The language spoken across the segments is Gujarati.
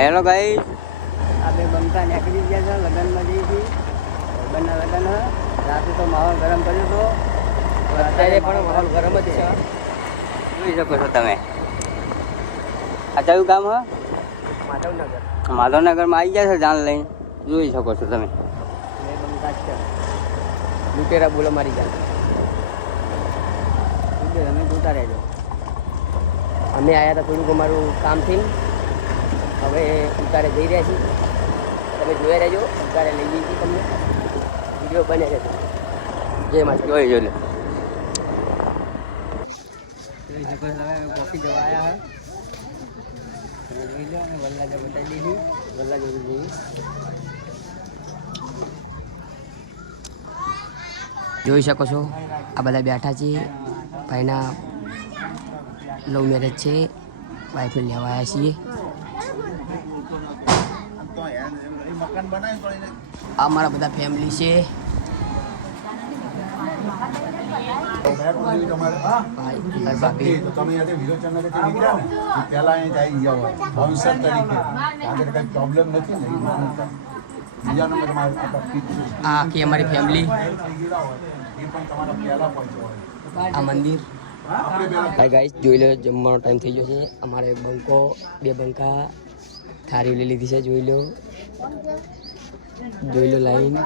હેલો ગાઈસ, આપણે બંકા નીકળી ગયા છે લગ્નમાં જઈએ છીએ. બંને લગ્ન રાતે તો માહોલ ગરમ કર્યો હતો, અત્યારે પણ માહોલ ગરમ જ છે. જોઈ શકો છો તમે. આ કયું ગામ હ? માધવનગર. માધવનગરમાં આવી ગયા છે જાન લઈને. જોઈ શકો છો તમે. એ બંકા છે લૂંટેરા બોલો મારી જાન. અમે જોતા રહેજો. અમે આવ્યા હતા થોડુંક અમારું કામથી, હવે ઉતારે જઈ રહ્યા છીએ. તમે જોયા રહેજો, ઉતારે લઈ જઈએ છીએ તમને. વિડીયો બને રહેજો. જય માતા. જોઈ લે. જોઈ શકો છો તમે, કોફી જવા આવ્યા હોય તમે જોઈ લો. અમે વલ્લાજા બતાવી દઈએ. વલ્લાજા જઈએ. જોઈ શકો છો આ બધા બેઠા છે. ભાઈના લવ મેરેજ છે, વાઈફને લેવા આવ્યા છીએ. આ મારા બધા ફેમિલી છે. ભાભી આખી અમારી ફેમિલી. આ મંદિર. હાય ગાઈસ, જોઈ લો જમવાનો ટાઈમ થઈ ગયો છે. અમારે બંકો 2 બંકા થાળી લઈ લીધી છે. જોઈ લો લાઈન.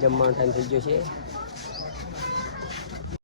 જમવાનો ટાઈમ થઈ ગયો છે.